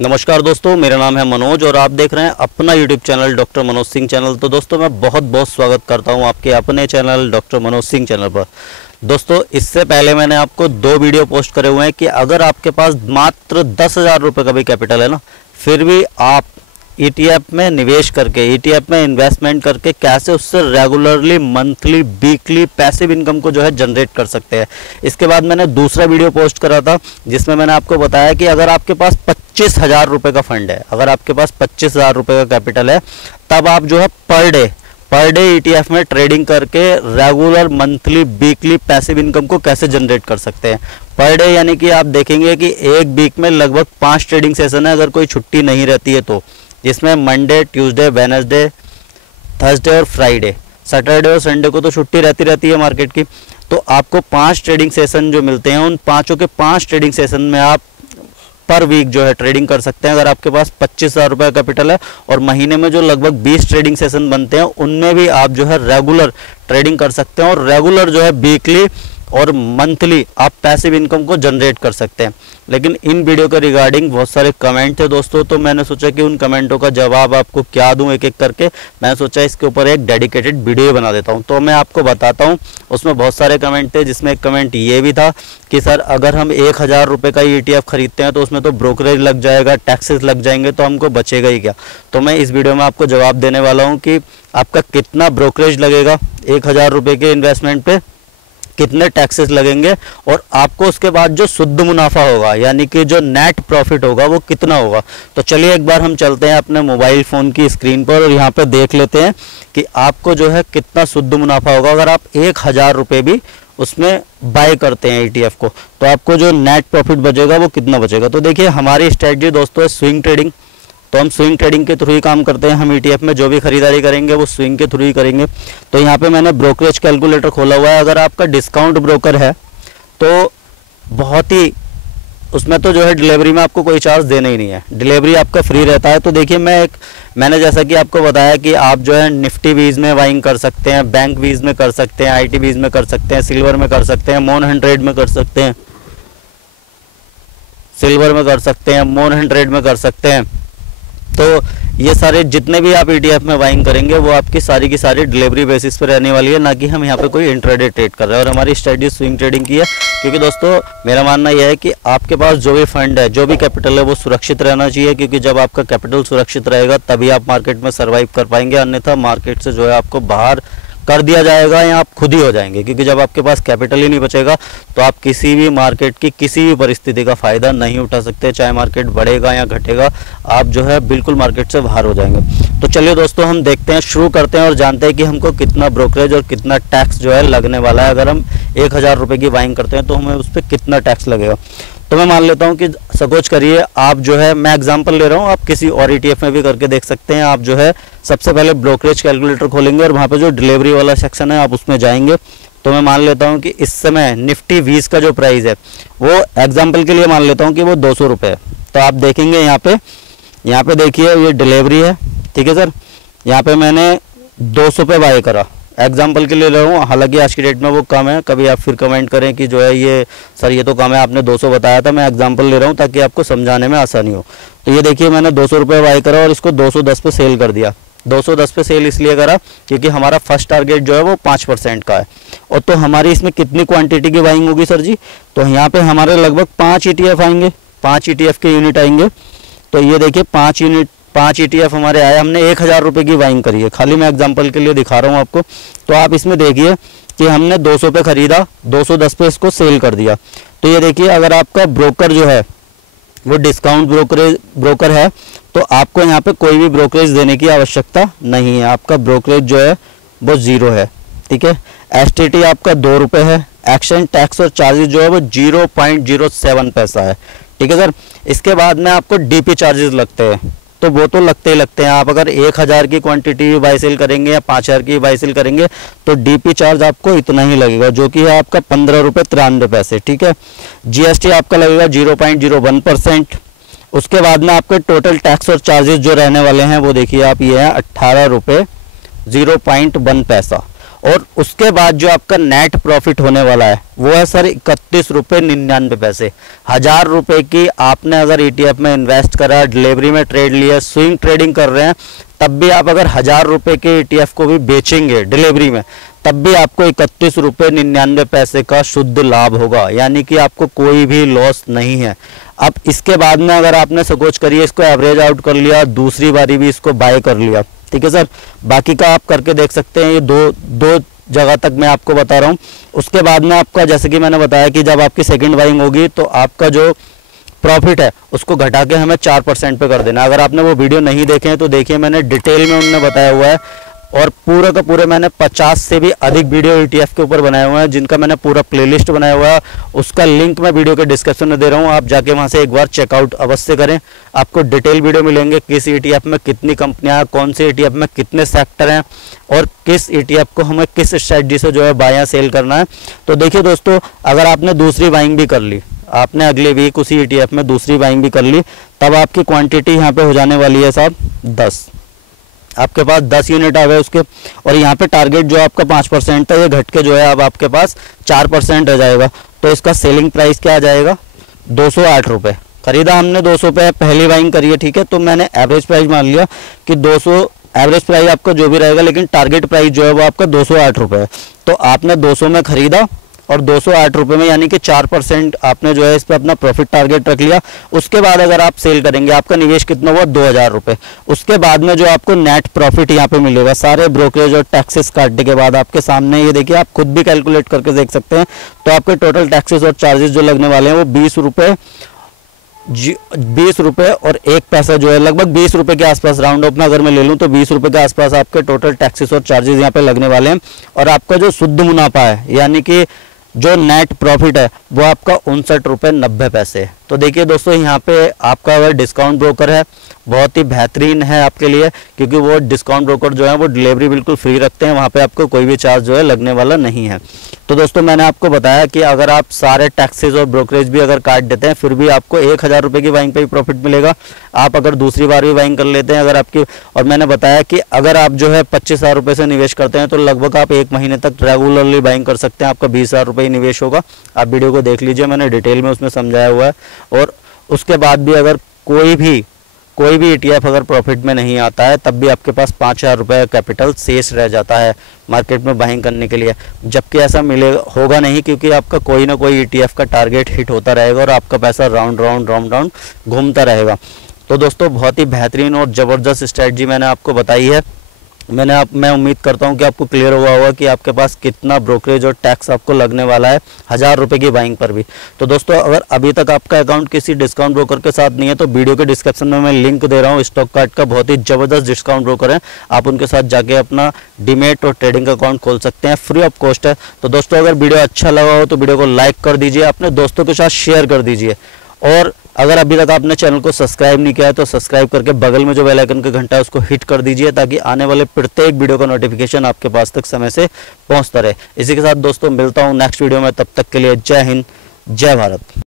नमस्कार दोस्तों, मेरा नाम है मनोज और आप देख रहे हैं अपना YouTube channel doctor Manoj Singh channel. तो दोस्तों मैं बहुत बहुत स्वागत करता हूं आपके अपने channel doctor Manoj Singh channel पर। दोस्तों इससे पहले मैंने आपको 2 वीडियो पोस्ट करे हुए हैं कि अगर आपके पास मात्र 10,000 रुपये का भी कैपिटल है ना, फिर भी आप ETF में निवेश करके, ETF में इन्वेस्टमेंट करके कैसे उससे regularly monthly weekly passive income को जो है जनरेट कर सकते हैं। इसके बाद मैंने दूसरा वीडियो पोस्ट करा था जिसमें मैंने आपको बताया कि अगर आपके पास 25,000 रुपये का फंड है, अगर आपके पास 25,000 रुपये का कैपिटल है, तब आप जो है पर डे ETF में ट्रेडिंग करके regular monthly weekly passive income को कैसे जनरेट कर सकते हैं। पर डे यानी कि आप देखेंगे कि एक वीक में लगभग 5 ट्रेडिंग सेशन है, अगर कोई छुट्टी नहीं रहती है तो, जिसमें मंडे, ट्यूसडे, वेडनेसडे, थर्सडे और फ्राइडे, सैटरडे और संडे को तो छुट्टी रहती है मार्केट की। तो आपको 5 ट्रेडिंग सेशन जो मिलते हैं, उन पाँचों के 5 ट्रेडिंग सेशन में आप पर वीक जो है ट्रेडिंग कर सकते हैं। अगर आपके पास 25,000 रुपये कैपिटल है और महीने में जो लगभग 20 ट्रेडिंग सेशन बनते हैं, उनमें भी आप जो है रेगुलर ट्रेडिंग कर सकते हैं और रेगुलर जो है वीकली और मंथली आप पैसिव इनकम को जनरेट कर सकते हैं। लेकिन इन वीडियो के रिगार्डिंग बहुत सारे कमेंट थे दोस्तों, तो मैंने सोचा कि उन कमेंटों का जवाब आपको क्या दूं एक एक करके। मैंने सोचा इसके ऊपर एक डेडिकेटेड वीडियो बना देता हूं। तो मैं आपको बताता हूं, उसमें बहुत सारे कमेंट थे, जिसमें एक कमेंट ये भी था कि सर अगर हम 1,000 रुपये का ETF खरीदते हैं तो उसमें तो ब्रोकरेज लग जाएगा, टैक्सेस लग जाएंगे, तो हमको बचेगा ही क्या। तो मैं इस वीडियो में आपको जवाब देने वाला हूँ कि आपका कितना ब्रोकरेज लगेगा 1,000 रुपये के इन्वेस्टमेंट पे, कितने टैक्सेस लगेंगे और आपको उसके बाद जो शुद्ध मुनाफा होगा यानी कि जो नेट प्रॉफिट होगा वो कितना होगा। तो चलिए एक बार हम चलते हैं अपने मोबाइल फ़ोन की स्क्रीन पर और यहाँ पे देख लेते हैं कि आपको जो है कितना शुद्ध मुनाफा होगा अगर आप 1,000 रुपये भी उसमें बाय करते हैं ETF को, तो आपको जो नेट प्रॉफिट बचेगा वो कितना बचेगा। तो देखिए हमारी स्ट्रेटजी दोस्तों है स्विंग ट्रेडिंग। तो हम स्विंग ट्रेडिंग के थ्रू ही काम करते हैं। हम ETF में जो भी खरीदारी करेंगे वो स्विंग के थ्रू ही करेंगे। तो यहाँ पे मैंने ब्रोकरेज कैलकुलेटर खोला हुआ है। अगर आपका डिस्काउंट ब्रोकर है तो बहुत ही, उसमें तो जो है डिलीवरी में आपको कोई चार्ज देना ही नहीं है, डिलीवरी आपका फ्री रहता है। तो देखिए मैंने जैसा कि आपको बताया कि आप जो है निफ्टी वीज में बाइंग कर सकते हैं, बैंक वीज में कर सकते हैं, IT वीज में कर सकते हैं, सिल्वर में कर सकते हैं, मोन 100 में कर सकते हैं, सिल्वर में कर सकते हैं, मोन 100 में कर सकते हैं। तो ये सारे जितने भी आप ETF में बाइंग करेंगे वो आपकी सारी की सारी डिलीवरी बेसिस पे रहने वाली है, ना कि हम यहाँ पे कोई इंट्राडे ट्रेड कर रहे हैं। और हमारी स्ट्रेटजी स्विंग ट्रेडिंग की है, क्योंकि दोस्तों मेरा मानना यह है कि आपके पास जो भी फंड है, जो भी कैपिटल है, वो सुरक्षित रहना चाहिए। क्योंकि जब आपका कैपिटल सुरक्षित रहेगा तभी आप मार्केट में सर्वाइव कर पाएंगे, अन्यथा मार्केट से जो है आपको बाहर कर दिया जाएगा या आप खुद ही हो जाएंगे। क्योंकि जब आपके पास कैपिटल ही नहीं बचेगा तो आप किसी भी मार्केट की किसी भी परिस्थिति का फ़ायदा नहीं उठा सकते, चाहे मार्केट बढ़ेगा या घटेगा, आप जो है बिल्कुल मार्केट से बाहर हो जाएंगे। तो चलिए दोस्तों हम देखते हैं, शुरू करते हैं और जानते हैं कि हमको कितना ब्रोकरेज और कितना टैक्स जो है लगने वाला है। अगर हम 1,000 रुपये की बाइंग करते हैं तो हमें उस पर कितना टैक्स लगेगा। तो मैं मान लेता हूं कि सपोज करिए आप जो है, मैं एग्जांपल ले रहा हूं, आप किसी और ETF में भी करके देख सकते हैं। आप जो है सबसे पहले ब्रोकरेज कैलकुलेटर खोलेंगे और वहां पे जो डिलीवरी वाला सेक्शन है आप उसमें जाएंगे। तो मैं मान लेता हूं कि इस समय निफ्टी 20 का जो प्राइस है वो एग्जाम्पल के लिए मान लेता हूँ कि वो 200 रुपये है। तो आप देखेंगे यहाँ पे देखिए ये डिलीवरी है, ठीक है सर। यहाँ पे मैंने 200 पे बाय करा, एग्जाम्पल के लिए ले रहा हूँ, हालांकि आज की डेट में वो कम है। कभी आप फिर कमेंट करें कि जो है ये सर ये तो कम है, आपने 200 बताया था। मैं एग्जाम्पल ले रहा हूँ ताकि आपको समझाने में आसानी हो। तो ये देखिए मैंने 200 रुपये बाय करा और इसको 210 पे सेल कर दिया। 210 पे सेल इसलिए करा क्योंकि हमारा फर्स्ट टारगेट जो है वो 5% का है। और तो हमारी इसमें कितनी क्वान्टिटी की बाइंग होगी सर जी, तो यहाँ पर हमारे लगभग 5 ETF आएंगे, 5 ETF के यूनिट आएंगे। तो ये देखिए 5 ETF हमारे आए, हमने 1,000 रुपये की बाइंग करी है। खाली मैं एग्जांपल के लिए दिखा रहा हूँ आपको। तो आप इसमें देखिए कि हमने 200 पे खरीदा, 210 पे इसको सेल कर दिया। तो ये देखिए अगर आपका ब्रोकर जो है वो डिस्काउंट ब्रोकर है तो आपको यहाँ पे कोई भी ब्रोकरेज देने की आवश्यकता नहीं है। आपका ब्रोकरेज जो है वो 0 है, ठीक है। STT आपका 2 रुपये है। एक्शन टैक्स और चार्जेस जो है वो 0.07 पैसा है, ठीक है सर। इसके बाद में आपको DP चार्जेस लगते हैं, तो वो तो लगते ही लगते हैं। आप अगर 1,000 की क्वांटिटी बाई सेल करेंगे या 5,000 की बाई सेल करेंगे तो DP चार्ज आपको इतना ही लगेगा, जो कि है आपका 15 रुपये 93 पैसे, ठीक है। GST आपका लगेगा 0.01%। उसके बाद में आपके टोटल टैक्स और चार्जेस जो रहने वाले हैं वो देखिए आप, ये है 18 रुपये 0.1 पैसा। और उसके बाद जो आपका नेट प्रॉफिट होने वाला है वो है सर 31.99 रुपये। 1000 रुपये की आपने अगर ETF में इन्वेस्ट करा, डिलीवरी में ट्रेड लिया, स्विंग ट्रेडिंग कर रहे हैं, तब भी आप अगर 1000 रुपये के ETF को भी बेचेंगे डिलीवरी में, तब भी आपको 31.99 का शुद्ध लाभ होगा, यानी कि आपको कोई भी लॉस नहीं है। अब इसके बाद में अगर आपने सपोज करिए इसको एवरेज आउट कर लिया, दूसरी बारी भी इसको बाय कर लिया, ठीक है सर, बाकी का आप करके देख सकते हैं। ये दो जगह तक मैं आपको बता रहा हूँ। उसके बाद में आपका जैसे कि मैंने बताया कि जब आपकी सेकंड बाइंग होगी तो आपका जो प्रॉफिट है उसको घटा के हमें 4% पे कर देना। अगर आपने वो वीडियो नहीं देखे हैं तो देखिए, मैंने डिटेल में उन्होंने बताया हुआ है, और पूरा का पूरे मैंने 50 से भी अधिक वीडियो ETF के ऊपर बनाए हुए हैं, जिनका मैंने पूरा प्लेलिस्ट बनाया हुआ है। उसका लिंक मैं वीडियो के डिस्क्रिप्शन में दे रहा हूँ, आप जाके वहाँ से एक बार चेकआउट अवश्य करें। आपको डिटेल वीडियो मिलेंगे, किस ETF में कितनी कंपनियाँ, कौन से ETF में कितने सेक्टर हैं, और किस ETF को हमें किस स्ट्रेटजी से जो है बाय या सेल करना है। तो देखिए दोस्तों, अगर आपने दूसरी बाइंग भी कर ली, आपने अगले वीक उसी ETF में दूसरी बाइंग भी कर ली, तब आपकी क्वांटिटी यहाँ पे हो जाने वाली है साहब 10। आपके पास 10 यूनिट आ गए उसके, और यहाँ पे टारगेट जो आपका 5% था ये घट के जो है अब आपके पास 4% रह जाएगा। तो इसका सेलिंग प्राइस क्या आ जाएगा, 208 रुपये। खरीदा हमने 200 पे, पहली बाइंग करी है, ठीक है, तो मैंने एवरेज प्राइस मान लिया कि 200 एवरेज प्राइस आपका जो भी रहेगा, लेकिन टारगेट प्राइस जो है वो आपका 208 रुपये है। तो आपने 200 में खरीदा और 208 रुपये में, यानी कि 4% आपने जो है इस पर अपना प्रॉफिट टारगेट रख लिया। उसके बाद अगर आप सेल करेंगे, आपका निवेश कितना हुआ, 2000 रुपये। उसके बाद में जो आपको नेट प्रॉफिट यहाँ पे मिलेगा, सारे ब्रोकरेज और टैक्सेस काटने के बाद आपके सामने, ये देखिए, आप खुद भी कैलकुलेट करके देख सकते हैं। तो आपके टोटल टैक्सेस और चार्जेस जो लगने वाले हैं वो 20 रुपये और 1 पैसा जो है, लगभग 20 रुपये के आसपास, राउंड ऑफ में अगर मैं ले लूँ तो 20 रुपये के आसपास आपके टोटल टैक्सेस और चार्जेस यहाँ पे लगने वाले हैं। और आपका जो शुद्ध मुनाफा है, यानी कि जो नेट प्रॉफिट है, वो आपका 59.90 है। तो देखिए दोस्तों, यहाँ पे आपका अगर डिस्काउंट ब्रोकर है, बहुत ही बेहतरीन है आपके लिए, क्योंकि वो डिस्काउंट ब्रोकर जो है वो डिलीवरी बिल्कुल फ्री रखते हैं, वहाँ पे आपको कोई भी चार्ज जो है लगने वाला नहीं है। तो दोस्तों, मैंने आपको बताया कि अगर आप सारे टैक्सेस और ब्रोकरेज भी अगर काट देते हैं, फिर भी आपको 1000 रुपये की बाइंग पे ही प्रॉफिट मिलेगा। आप अगर दूसरी बार भी बाइंग कर लेते हैं अगर आपकी, और मैंने बताया कि अगर आप जो है 25,000 रुपये से निवेश करते हैं तो लगभग आप 1 महीने तक रेगुलरली बाइंग कर सकते हैं, आपका 20,000 रुपये निवेश होगा। आप वीडियो को देख लीजिए, मैंने डिटेल में उसमें समझाया हुआ है। और उसके बाद भी अगर कोई भी ETF अगर प्रॉफिट में नहीं आता है, तब भी आपके पास 5000 रुपये कैपिटल शेष रह जाता है मार्केट में बाइंग करने के लिए। जबकि ऐसा होगा नहीं, क्योंकि आपका कोई ना कोई ETF का टारगेट हिट होता रहेगा और आपका पैसा राउंड घूमता रहेगा। तो दोस्तों, बहुत ही बेहतरीन और ज़बरदस्त स्ट्रेटजी मैंने आपको बताई है। मैं उम्मीद करता हूं कि आपको क्लियर हुआ होगा कि आपके पास कितना ब्रोकरेज और टैक्स आपको लगने वाला है 1000 रुपये की बाइंग पर भी। तो दोस्तों, अगर अभी तक आपका अकाउंट किसी डिस्काउंट ब्रोकर के साथ नहीं है तो वीडियो के डिस्क्रिप्शन में मैं लिंक दे रहा हूं, स्टॉक कार्ड का बहुत ही ज़बरदस्त डिस्काउंट ब्रोकर है। आप उनके साथ जाके अपना डीमेट और ट्रेडिंग अकाउंट खोल सकते हैं, फ्री ऑफ कॉस्ट है। तो दोस्तों, अगर वीडियो अच्छा लगा हो तो वीडियो को लाइक कर दीजिए, अपने दोस्तों के साथ शेयर कर दीजिए, और अगर अभी तक आपने चैनल को सब्सक्राइब नहीं किया है तो सब्सक्राइब करके बगल में जो बेल आइकन का घंटा है उसको हिट कर दीजिए, ताकि आने वाले प्रत्येक वीडियो का नोटिफिकेशन आपके पास तक समय से पहुंचता रहे। इसी के साथ दोस्तों, मिलता हूं नेक्स्ट वीडियो में, तब तक के लिए जय हिंद, जय भारत।